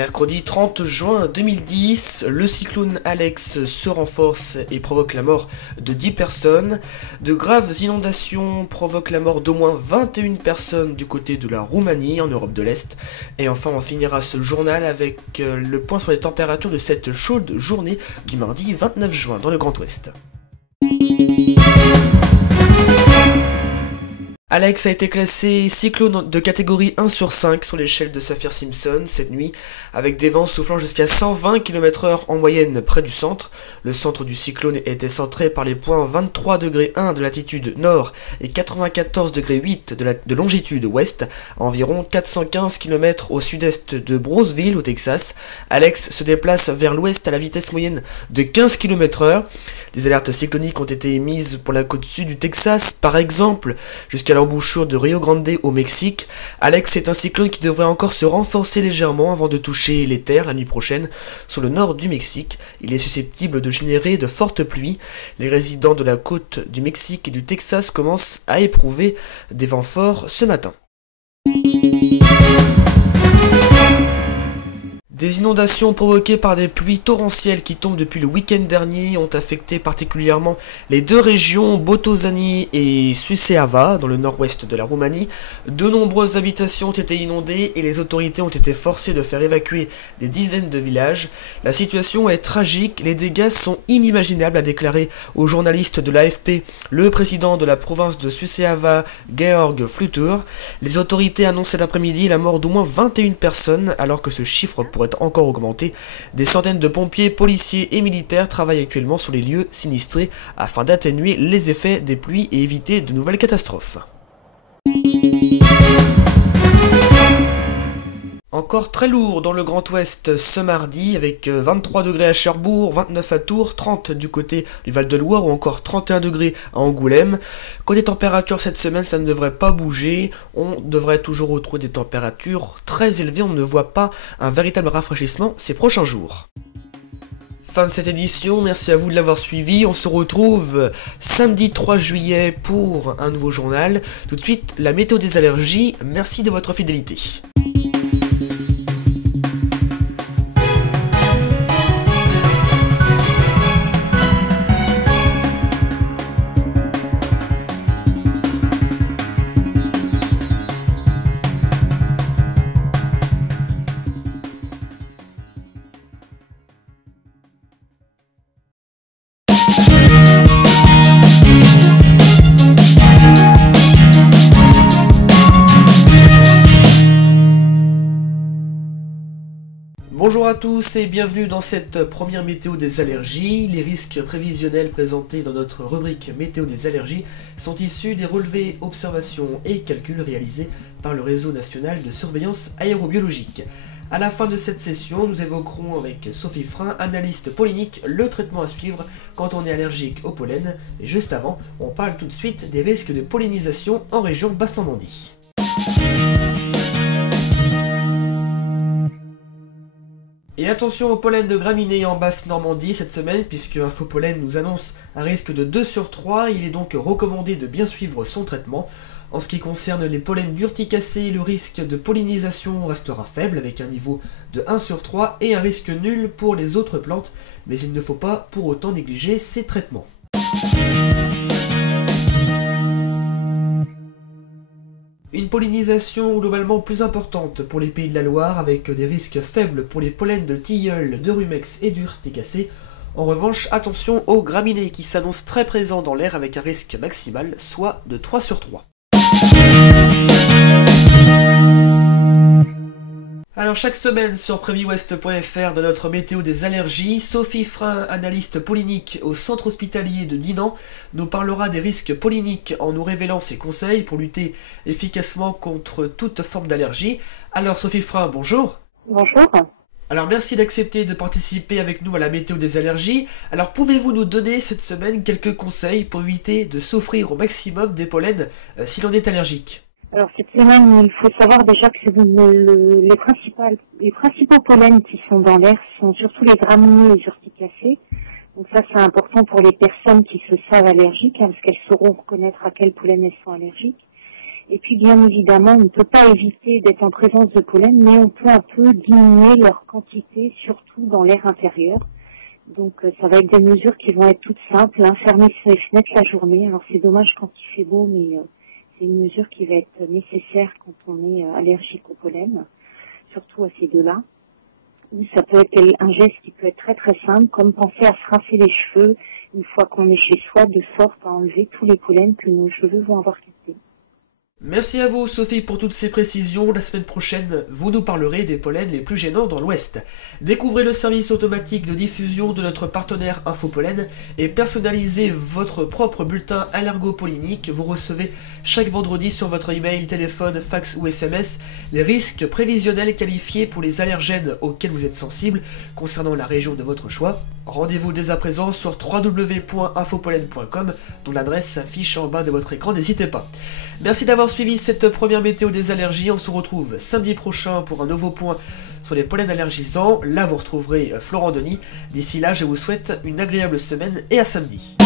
Mercredi 30 juin 2010, le cyclone Alex se renforce et provoque la mort de 10 personnes. De graves inondations provoquent la mort d'au moins 21 personnes du côté de la Roumanie, en Europe de l'Est. Et enfin, on finira ce journal avec le point sur les températures de cette chaude journée du mardi 29 juin dans le Grand Ouest. Alex a été classé cyclone de catégorie 1 sur 5 sur l'échelle de Saffir-Simpson cette nuit, avec des vents soufflant jusqu'à 120 km/h en moyenne près du centre. Le centre du cyclone était centré par les points 23°1 de latitude nord et 94°8 de longitude ouest, à environ 415 km au sud-est de Brownsville au Texas. Alex se déplace vers l'ouest à la vitesse moyenne de 15 km/h. Des alertes cycloniques ont été émises pour la côte sud du Texas, par exemple, jusqu'à l'embouchure de Rio Grande au Mexique. Alex est un cyclone qui devrait encore se renforcer légèrement avant de toucher les terres la nuit prochaine sur le nord du Mexique. Il est susceptible de générer de fortes pluies. Les résidents de la côte du Mexique et du Texas commencent à éprouver des vents forts ce matin. Des inondations provoquées par des pluies torrentielles qui tombent depuis le week-end dernier ont affecté particulièrement les deux régions Botoșani et Suceava, dans le nord-ouest de la Roumanie. De nombreuses habitations ont été inondées et les autorités ont été forcées de faire évacuer des dizaines de villages. La situation est tragique, les dégâts sont inimaginables, a déclaré aux journalistes de l'AFP le président de la province de Suceava, Georg Flutur. Les autorités annoncent cet après-midi la mort d'au moins 21 personnes, alors que ce chiffre pourrait encore augmenter. Des centaines de pompiers, policiers et militaires travaillent actuellement sur les lieux sinistrés afin d'atténuer les effets des pluies et éviter de nouvelles catastrophes. Encore très lourd dans le Grand Ouest ce mardi, avec 23 degrés à Cherbourg, 29 à Tours, 30 du côté du Val-de-Loire ou encore 31 degrés à Angoulême. Côté température cette semaine, ça ne devrait pas bouger, on devrait toujours retrouver des températures très élevées, on ne voit pas un véritable rafraîchissement ces prochains jours. Fin de cette édition, merci à vous de l'avoir suivi, on se retrouve samedi 3 juillet pour un nouveau journal. Tout de suite, la météo des allergies, merci de votre fidélité. Bonjour à tous et bienvenue dans cette première météo des allergies. Les risques prévisionnels présentés dans notre rubrique météo des allergies sont issus des relevés, observations et calculs réalisés par le réseau national de surveillance aérobiologique. À la fin de cette session, nous évoquerons avec Sophie Frein, analyste pollinique, le traitement à suivre quand on est allergique au pollen. Et juste avant, on parle tout de suite des risques de pollinisation en région Basse-Normandie. Et attention au pollen de graminées en Basse-Normandie cette semaine, puisque Info Pollen nous annonce un risque de 2 sur 3, il est donc recommandé de bien suivre son traitement. En ce qui concerne les pollens d'urticacées, le risque de pollinisation restera faible avec un niveau de 1 sur 3 et un risque nul pour les autres plantes, mais il ne faut pas pour autant négliger ces traitements. Une pollinisation globalement plus importante pour les Pays de la Loire, avec des risques faibles pour les pollens de tilleul, de rumex et d'urticacées. En revanche, attention aux graminées qui s'annoncent très présents dans l'air avec un risque maximal, soit de 3 sur 3. Alors chaque semaine sur préviouest.fr de notre météo des allergies, Sophie Frein, analyste pollinique au centre hospitalier de Dinan, nous parlera des risques polliniques en nous révélant ses conseils pour lutter efficacement contre toute forme d'allergie. Alors Sophie Frein, bonjour. Bonjour. Alors merci d'accepter de participer avec nous à la météo des allergies. Alors pouvez-vous nous donner cette semaine quelques conseils pour éviter de souffrir au maximum des pollens si l'on est allergique ? Alors cette semaine, il faut savoir déjà que les principaux pollens qui sont dans l'air sont surtout les graminées et les urticacées. Donc ça c'est important pour les personnes qui se savent allergiques, parce qu'elles sauront reconnaître à quel pollen elles sont allergiques. Et puis bien évidemment, on ne peut pas éviter d'être en présence de pollen, mais on peut un peu diminuer leur quantité, surtout dans l'air intérieur. Donc ça va être des mesures qui vont être toutes simples, hein, fermer ses fenêtres la journée. Alors c'est dommage quand il fait beau, mais c'est une mesure qui va être nécessaire quand on est allergique au pollen, surtout à ces deux-là. Ou ça peut être un geste qui peut être très très simple, comme penser à se rincer les cheveux une fois qu'on est chez soi, de sorte à enlever tous les pollens que nos cheveux vont avoir captés. Merci à vous Sophie pour toutes ces précisions. La semaine prochaine, vous nous parlerez des pollens les plus gênants dans l'Ouest. Découvrez le service automatique de diffusion de notre partenaire Infopollen et personnalisez votre propre bulletin allergopollinique. Vous recevez chaque vendredi sur votre email, téléphone, fax ou SMS les risques prévisionnels qualifiés pour les allergènes auxquels vous êtes sensible concernant la région de votre choix. Rendez-vous dès à présent sur www.infopollen.com dont l'adresse s'affiche en bas de votre écran, n'hésitez pas. Merci d'avoir suivi cette première météo des allergies, on se retrouve samedi prochain pour un nouveau point sur les pollens allergisants. Là vous retrouverez Florent Denis. D'ici là je vous souhaite une agréable semaine et à samedi.